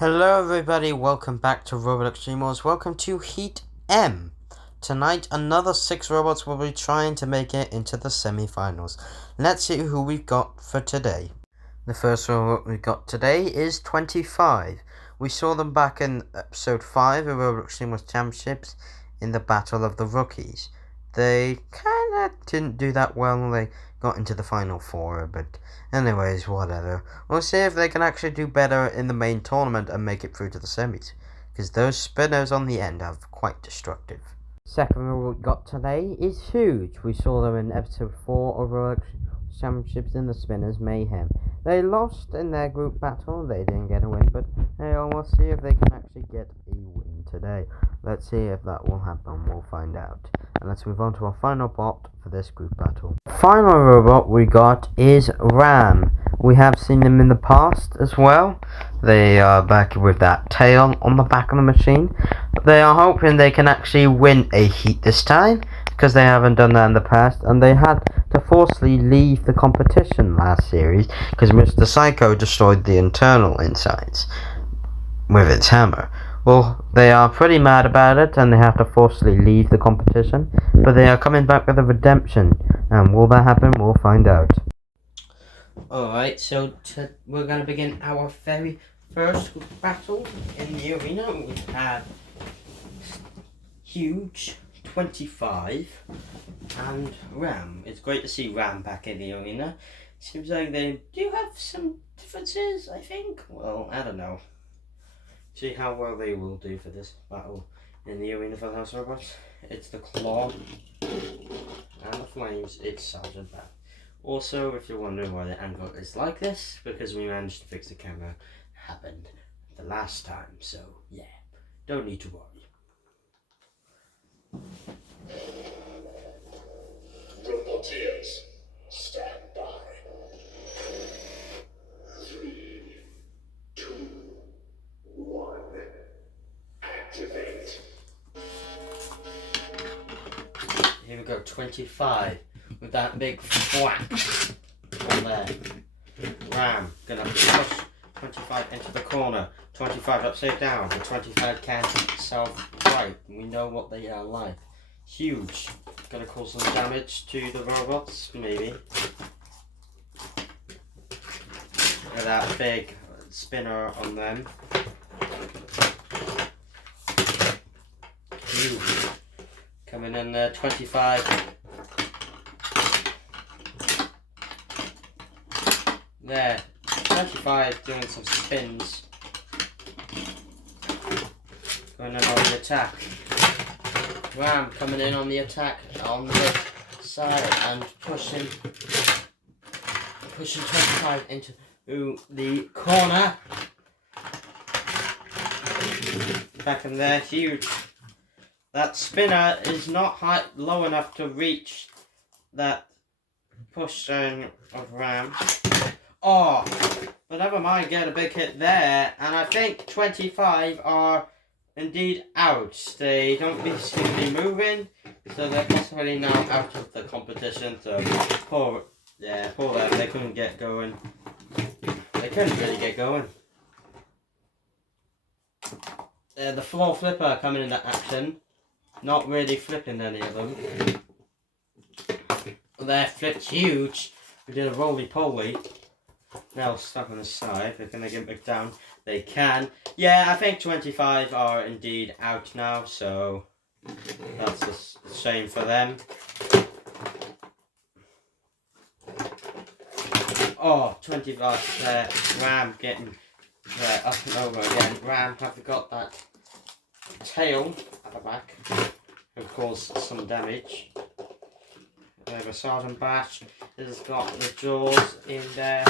Hello everybody, welcome back to Robot Extreme Wars. Welcome to Heat M. Tonight, another 6 robots will be trying to make it into the semi-finals. Let's see who we've got for today. The first robot we got today is 25. We saw them back in episode 5 of Robot Extreme Wars Championships in the Battle of the Rookies. They kinda didn't do that well. They got into the final 4, but anyways, whatever. We'll see if they can actually do better in the main tournament and make it through to the semis, because those spinners on the end are quite destructive. Second rule we got today is huge. We saw them in episode 4 of Robot Championships in the Spinners Mayhem. They lost in their group battle. They didn't get a win, but hey, we'll see if they can actually get a win today. Let's see if that will happen. We'll find out. And let's move on to our final bot for this group battle. Final robot we got is Ram. We have seen them in the past as well. They are back with that tail on the back of the machine. They are hoping they can actually win a heat this time, because they haven't done that in the past, and they had to forcibly leave the competition last series because Mr. Psycho destroyed the internal insides with its hammer. Well, they are pretty mad about it, and they have to forcibly leave the competition, but they are coming back with a redemption, and will that happen? We'll find out. Alright, so we're going to begin our very first battle in the arena. We have Huge, 25, and Ram. It's great to see Ram back in the arena. Seems like they do have some differences, I think. Well, I don't know. See how well they will do for this battle in the arena for those robots. It's the Claw and the Flames. It's Sergeant Bat. Also, if you're wondering why the angle is like this, because we managed to fix the camera, happened the last time. So yeah, don't need to worry. Roboteers, stand by. 3, 2, 1. Activate. Here we go, 25 with that big whack on there. Ram gonna push 25 into the corner. 25 upside down. And 25 can self-right. We know what they are like. Huge. Gonna cause some damage to the robots, maybe. Look at that big spinner on them. Huge. Coming in there, 25. There, 25 doing some spins. Going in on the attack. Ram coming in on the attack on the side and pushing 25 into the corner. Back in there, huge. That spinner is not low enough to reach that push zone of Ram. Oh, but never mind, get a big hit there, and I think 25 are indeed out. They don't seem to be moving, so they're possibly now out of the competition. So poor them, they couldn't get going. They couldn't really get going. The floor flipper coming into action. Not really flipping any of them. They're flipped huge. We did a roly-poly. Now stuck on the side. They're going to get back down. They can. Yeah, I think 25 are indeed out now, so that's a shame for them. Oh, 25 there. Ram getting up and over again. Ram have got that tail at the back and caused some damage. We have a Sergeant Bash. Has got the jaws in there.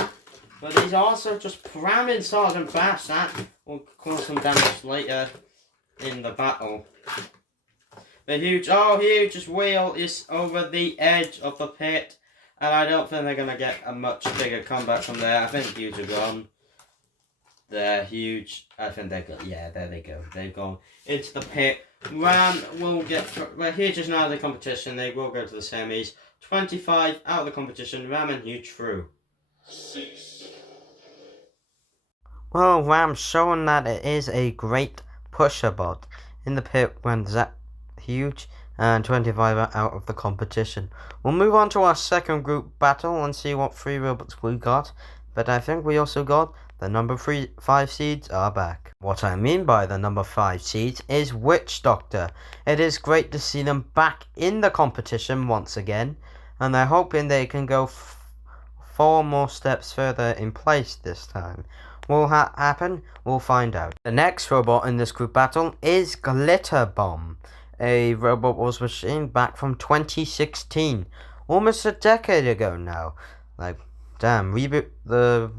But he's also just ramming Sergeant Bash. That will cause some damage later in the battle. But Huge's wheel is over the edge of the pit. And I don't think they're going to get a much bigger comeback from there. I think Huge are gone. They're Huge. I think they're good. Yeah, there they go. They've gone into the pit. Ram will get... Well, Huge is now in the competition. They will go to the semis. 25 out of the competition. Ram and Huge through. 6. Well, Ram showing that it is a great pusher bot. In the pit went that huge and 25 are out of the competition. We'll move on to our second group battle and see what 3 robots we got. But I think we also got the number 5 seeds are back. What I mean by the number 5 seeds is Witch Doctor. It is great to see them back in the competition once again. And I'm hoping they can go 4 more steps further in place this time. Will happen? We'll find out. The next robot in this group battle is Glitter Bomb, a Robot Wars machine back from 2016, almost a decade ago now. Like, damn, the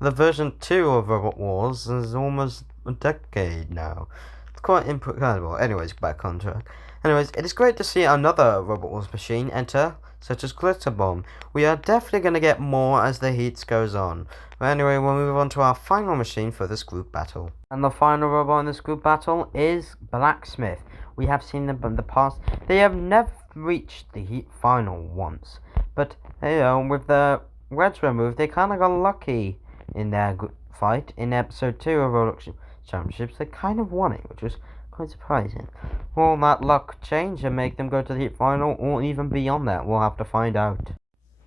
version 2 of Robot Wars is almost a decade now. It's quite incredible. Anyways, back on track. Anyways, it is great to see another Robot Wars machine enter, such as Glitter Bomb. We are definitely going to get more as the heats goes on. But anyway, we'll move on to our final machine for this group battle. And the final robot in this group battle is Blacksmith. We have seen them in the past. They have never reached the heat final once. But, you know, with the wedge removed, they kind of got lucky in their fight. In episode 2 of Roblox Championships, they kind of won it, which was quite surprising. Will that luck change and make them go to the heat final, or even beyond that? We'll have to find out.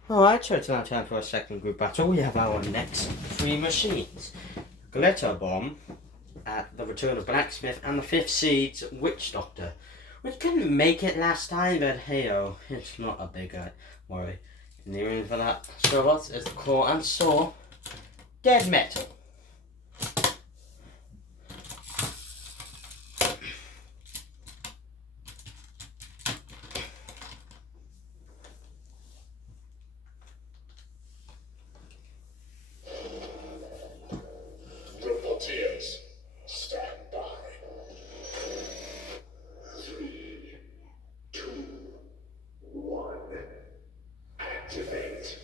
Alright, so it's now time for our second group battle. We have our next 3 machines. Glitter Bomb, at the return of Blacksmith, and the 5th seeds, Witch Doctor. Which couldn't make it last time, but hey-oh, it's not a big worry. In the room for that robot is the Claw and Saw, Dead Metal. Reporters, stand by. 3, 2, 1. Activate.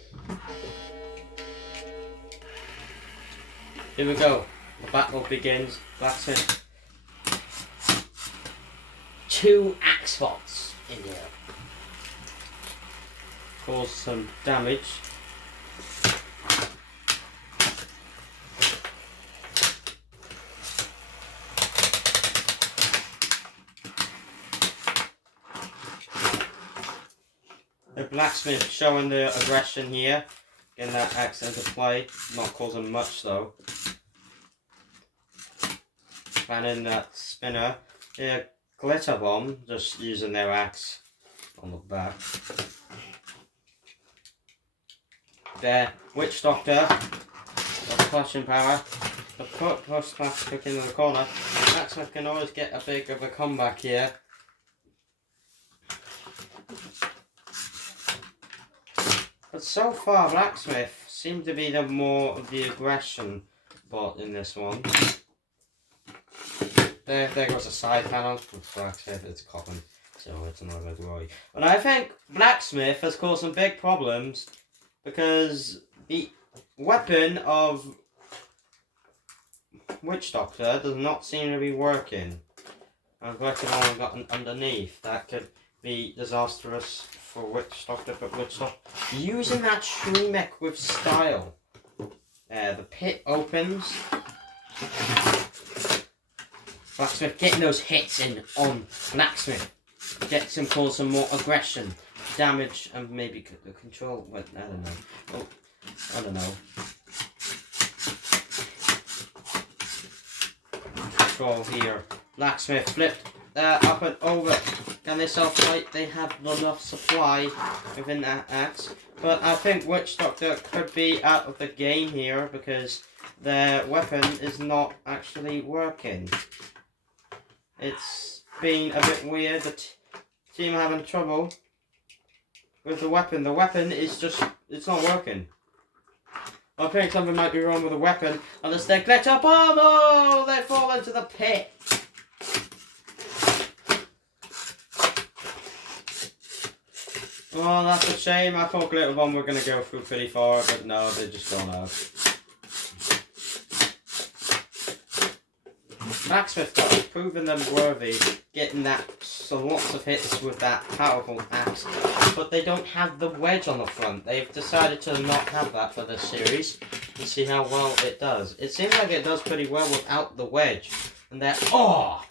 Here we go. The battle begins. Blacksmith. 2 axe bots in here. Cause some damage. The Blacksmith showing the aggression here. Getting that axe into play. Not causing much though. Fanning that spinner. Yeah, Glitter Bomb just using their axe on the back. There, Witch Doctor. The clutching power. The push plastic into the corner. Blacksmith can always get a big of a comeback here. But so far, Blacksmith seemed to be the more of the aggression bot in this one. There goes a side panel. Blacksmith, it's common, so it's not going to worry. But I think Blacksmith has caused some big problems because the weapon of Witch Doctor does not seem to be working. I've got gotten underneath. That could be disastrous for Witch Doctor, but Witch Doctor using that Shremek with style. The pit opens. Blacksmith getting those hits in on Blacksmith. Gets him cause some more aggression, damage, and maybe control. Wait, I don't know. Oh, I don't know. Control here. Blacksmith flipped up and over. Can they self-fight? They have enough supply within that axe. But I think Witch Doctor could be out of the game here because their weapon is not actually working. It's been a bit weird. The team are having trouble with the weapon. The weapon is just, it's not working. I think something might be wrong with the weapon. Unless they Glitter Bomb! Oh, they fall into the pit. Oh, that's a shame. I thought Glitter Bomb were going to go through pretty far, but no, they're just gone out. Blacksmith though, proving them worthy, getting that so lots of hits with that powerful axe, but they don't have the wedge on the front. They've decided to not have that for this series. and see how well it does. It seems like it does pretty well without the wedge. And then, oh!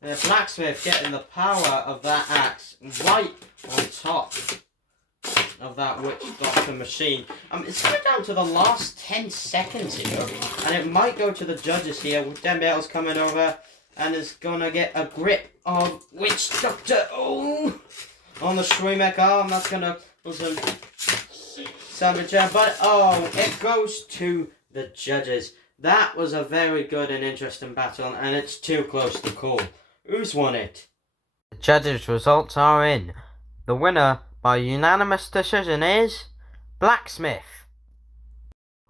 The blacksmith getting the power of that axe right on top of that witch doctor machine. It's going down to the last 10 seconds here, and it might go to the judges here with Dembele's coming over and is going to get a grip of witch doctor on the Shremek arm. That's going to cause a savage, but it goes to the judges. That was a very good and interesting battle, and it's too close to call. Who's won it? The judges' results are in. The winner by unanimous decision is Blacksmith.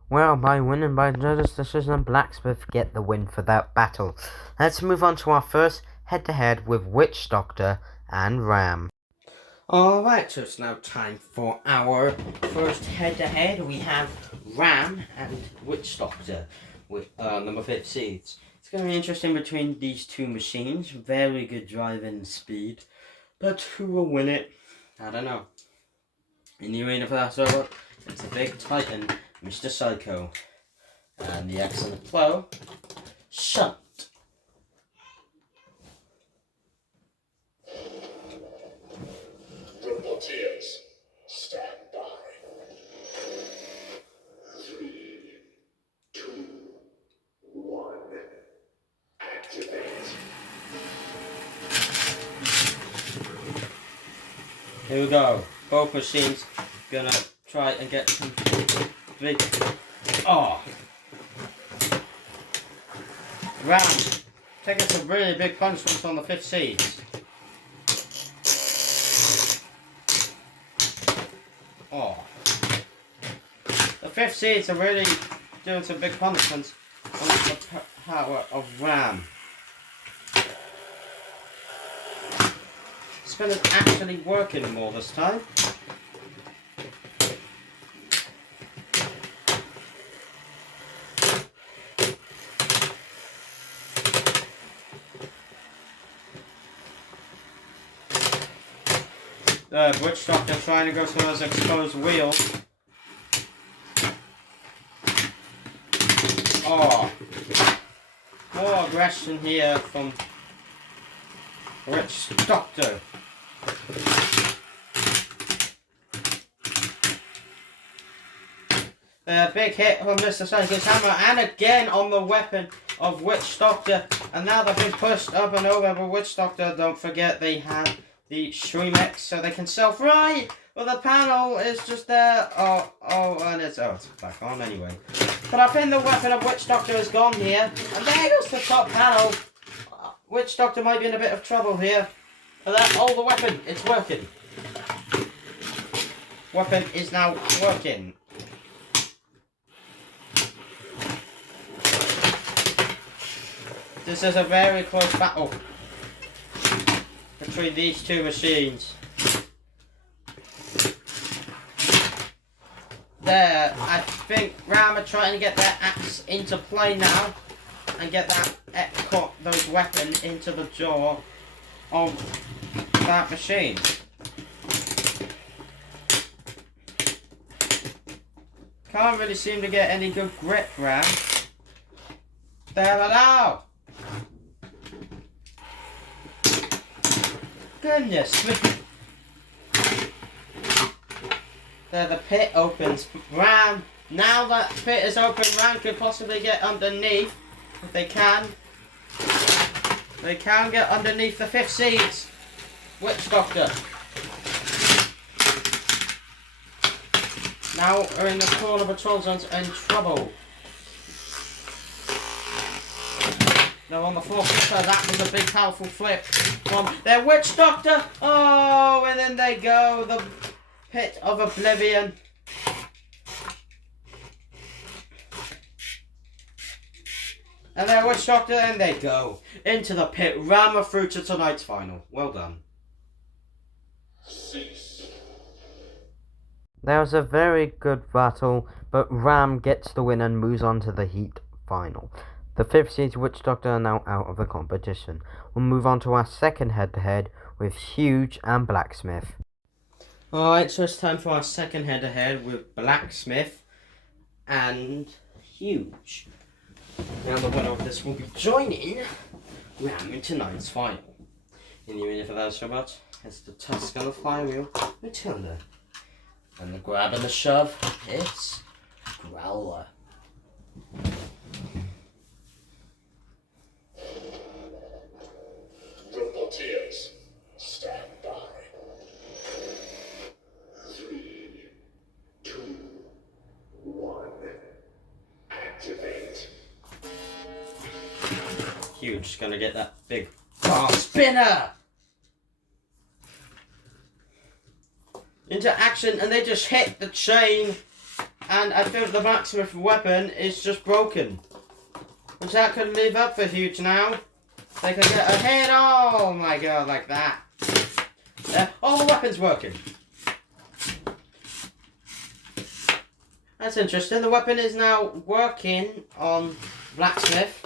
Well, by winning by judges' decision, Blacksmith get the win for that battle. Let's move on to our first head-to-head with Witch Doctor and Ram. Alright, so it's now time for our first head-to-head. We have Ram and Witch Doctor with number 5 seeds. It's going to be interesting between these two machines. Very good driving speed. But who will win it? I don't know. In the arena for that server, it's the big titan, Mr. Psycho. And the excellent flow, Shunt. Roboteers, stand by. 3, 2, 1. Activate. Here we go. Both machines gonna try and get some big. Oh! Ram taking some really big punishments on the 5th seeds. Oh. The 5th seeds are really doing some big punishments on the power of Ram. Spin is actually working more this time. The Witch Doctor trying to go through those exposed wheels. Oh. More aggression here from Witch Doctor. A big hit from Mr. Psycho's hammer, and again on the weapon of Witch Doctor. And now they've been pushed up and over by Witch Doctor. Don't forget they have the Shremek, so they can self-right. Well, the panel is just there. And it's back on anyway. But I think the weapon of Witch Doctor is gone here. And there goes the top panel. Witch Doctor might be in a bit of trouble here. And the weapon, it's working. Weapon is now working. This is a very close battle between these two machines. There, I think Ram are trying to get their axe into play now and get those weapons into the jaw of that machine. Can't really seem to get any good grip, Ram. There we go. Goodness me. There, the pit opens. Ram, now that pit is open, Ram could possibly get underneath. If they can. They can get underneath the 5th seeds. Witch Doctor. Now are in the corner patrol zones in trouble. They're on the 4th, so that was a big powerful flip from their Witch Doctor. Oh, and then they go, the pit of oblivion. And their Witch Doctor, and they go into the pit. Ram are through to tonight's final. Well done. There was a very good battle, but Ram gets the win and moves on to the Heat final. The 5th seed Witch Doctor are now out of the competition. We'll move on to our second head-to-head with Huge and Blacksmith. Alright, so it's time for our second head-to-head with Blacksmith and Huge. Now the winner of this will be joining Ram in tonight's final. In the arena for those robots, it's the tusk on the flywheel, Matilda. And the grab and the shove, it's Growler. Roboteers, stand by. 3, 2, 1. Activate. Huge, gonna get that big bar spinner into action, and they just hit the chain, and I think the blacksmith weapon is just broken, which that could leave up for Huge now. They could get a hit, oh my god, like that. Oh, the weapon's working. That's interesting, the weapon is now working on blacksmith.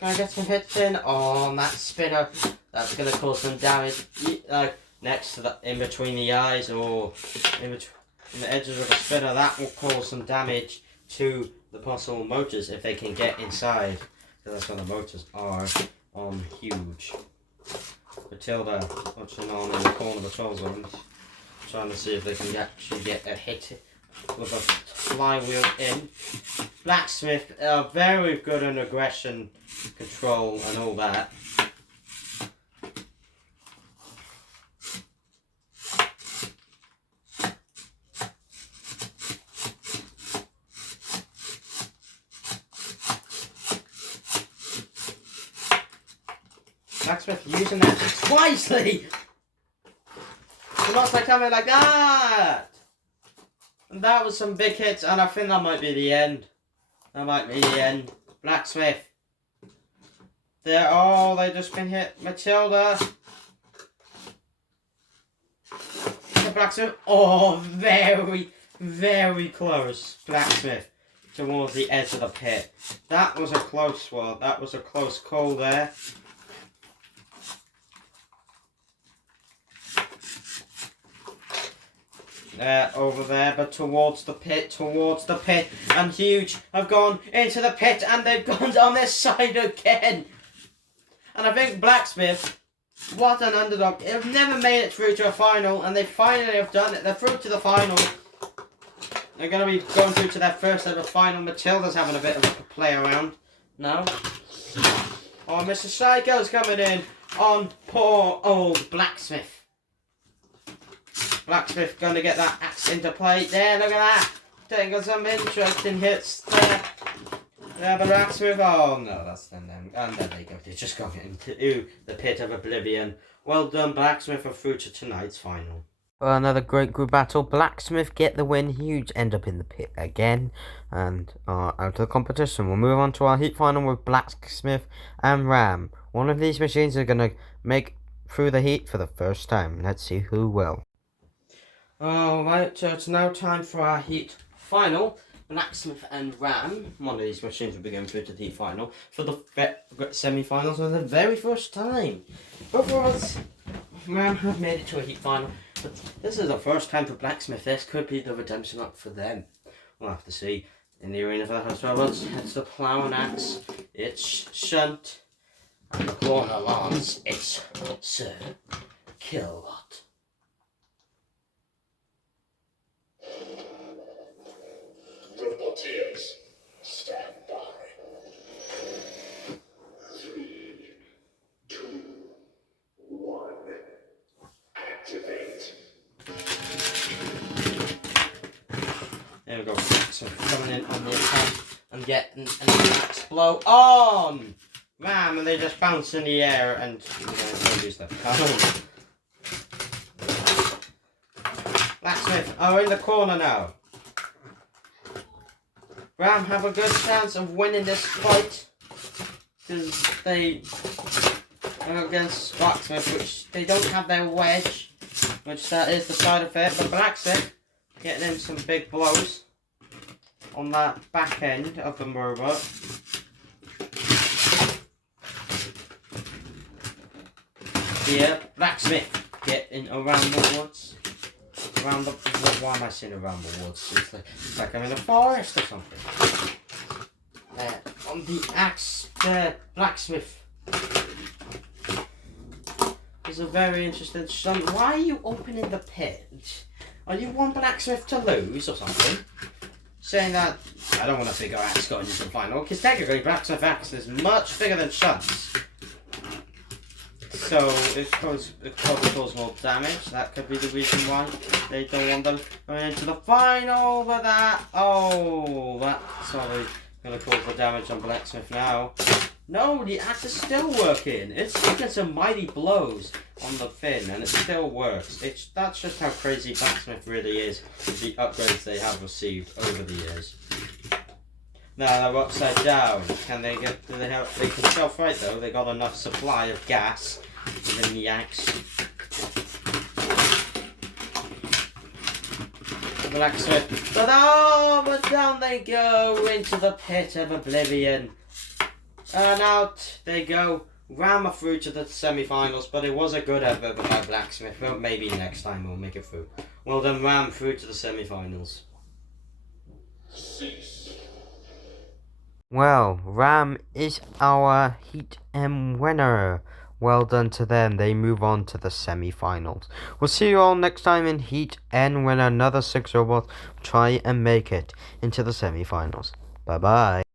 Gonna get some hits in on that spinner. That's gonna cause some damage, like next to the, in between the eyes, or in the edges of the spinner. That will cause some damage to the possible motors if they can get inside, because that's where the motors are on Huge. Matilda watching on in the corner of the troll zone, trying to see if they can actually get a hit with a flywheel in. Blacksmith are very good in aggression control and all that. Blacksmith using that axe wisely. He must have come in like that. And that was some big hits, and I think that might be the end. That might be the end. Blacksmith. They just been hit. Matilda. The blacksmith. Oh, very, very close. Blacksmith towards the edge of the pit. That was a close one. That was a close call there. Over there, but towards the pit, and Huge have gone into the pit, and they've gone on this side again. And I think Blacksmith, what an underdog, they've never made it through to a final, and they finally have done it. They're through to the final. They're going to be going through to their first ever final. Matilda's having a bit of a play around now. Oh, Mr. Psycho's coming in on poor old Blacksmith. Blacksmith going to get that axe into play. There, look at that. Taking some interesting hits there. Yeah, the Blacksmith. Oh no, that's them. And there they go. They're just going into the pit of oblivion. Well done, Blacksmith, are through to tonight's final. Well, another great group battle. Blacksmith get the win. Huge end up in the pit again and are out of the competition. We'll move on to our heat final with Blacksmith and Ram. One of these machines are going to make through the heat for the first time. Let's see who will. Alright, so it's now time for our heat final. Blacksmith and Ram, one of these machines will be going through to the heat final for the semi-finals for the very first time. Both of us, Ram have made it to a heat final, but this is the first time for Blacksmith. This could be the redemption up for them. We'll have to see. In the arena for the house robots, it's the plough and axe, it's Shunt, and the corner lance, it's Sir Killbot. Roboteers, stand by. 3, 2, 1. Activate. There we go. So coming in on the attack and getting an axe blow on Ram, and they just bounce in the air and use their cannon. Blacksmith are in the corner now. Ram have a good chance of winning this fight because they are against Blacksmith, which they don't have their wedge, which that is the side effect. But Blacksmith getting in some big blows on that back end of the robot. Here, Blacksmith getting around the woods. around the... Why am I saying around the woods? It's like I'm in a forest or something. On the blacksmith. It's a very interesting stunt. Why are you opening the pit? Are you one blacksmith to lose or something? Saying that I don't want a bigger axe going into the final, because technically blacksmith axe is much bigger than Shunt's. So it probably cause more damage. That could be the reason why they don't want them going into the final. But that's probably going to cause the damage on blacksmith now. No, the axe is still working. It's taking some mighty blows on the fin, and it still works. That's just how crazy blacksmith really is with the upgrades they have received over the years. Now they're upside down. They can self-right though. They got enough supply of gas within the axe. The blacksmith. But down they go into the pit of oblivion. And out they go. Ram are through to the semi-finals, but it was a good effort by Blacksmith. Well, maybe next time we'll make it through. Well done, Ram, through to the semi-finals. Well, Ram is our Heat M winner. Well done to them. They move on to the semi-finals. We'll see you all next time in Heat N when another 6 robots try and make it into the semi-finals. Bye-bye.